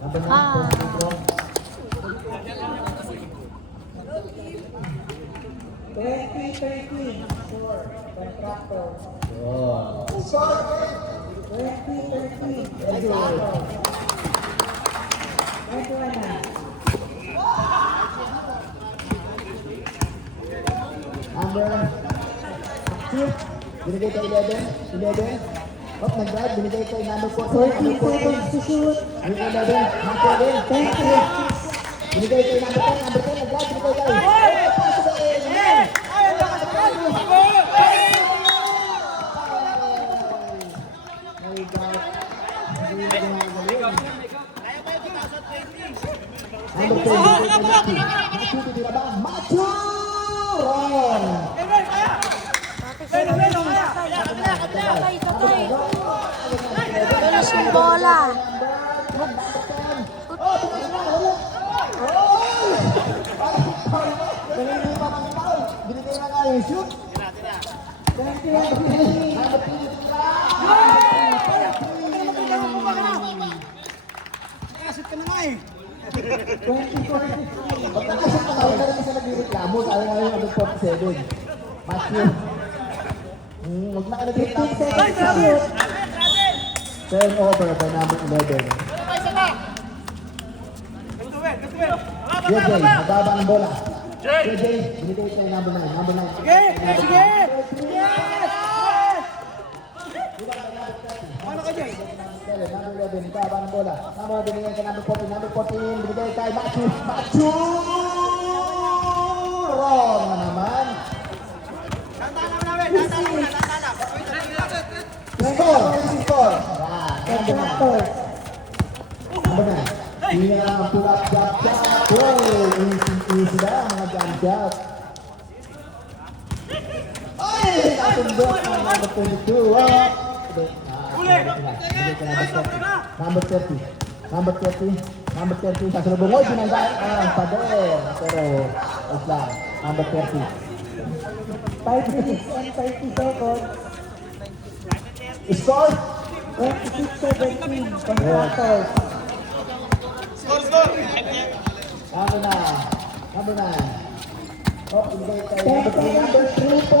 Number 9, Pedro. 20-13 for Contractor. Oh. 20-13. Very good. 21 na. Number 2. Binigay kay 11. 11. Oh, nag-drive. Binigay kay number 14. 14 seconds to shoot. Binigay 11. Number 11. 10. Binigay kay number 10. Number 10. Nag-drive. Binigay kay. Pasok sa air. Bilis yung bola. Huwag na ka 15 seconds to shoot. turn over by number 11. JJ, mababa ang bola. JJ, binigay kay number 9. Number 9. Sige! Sige! Ano ka dyan? Number 11, mababa ang bola. Number binigay kay number 14. Number 14, binigay kay Machu. Machu! Wrong na naman. Score. Contractor. Number 9. Hindi na ang pull-up jump. Easy na mga jump job. Ay! Natundok ang number 22. Number 30. Number 30. Number 30. Sa salubong. Oy, binanggaan ang pader. Pero, wait lang. Number 30. 5 minutes and 30 seconds. Score! 26-17. Contractor. Number 9. Number 9. Oh, hindi kayo. 10 Number 3 po.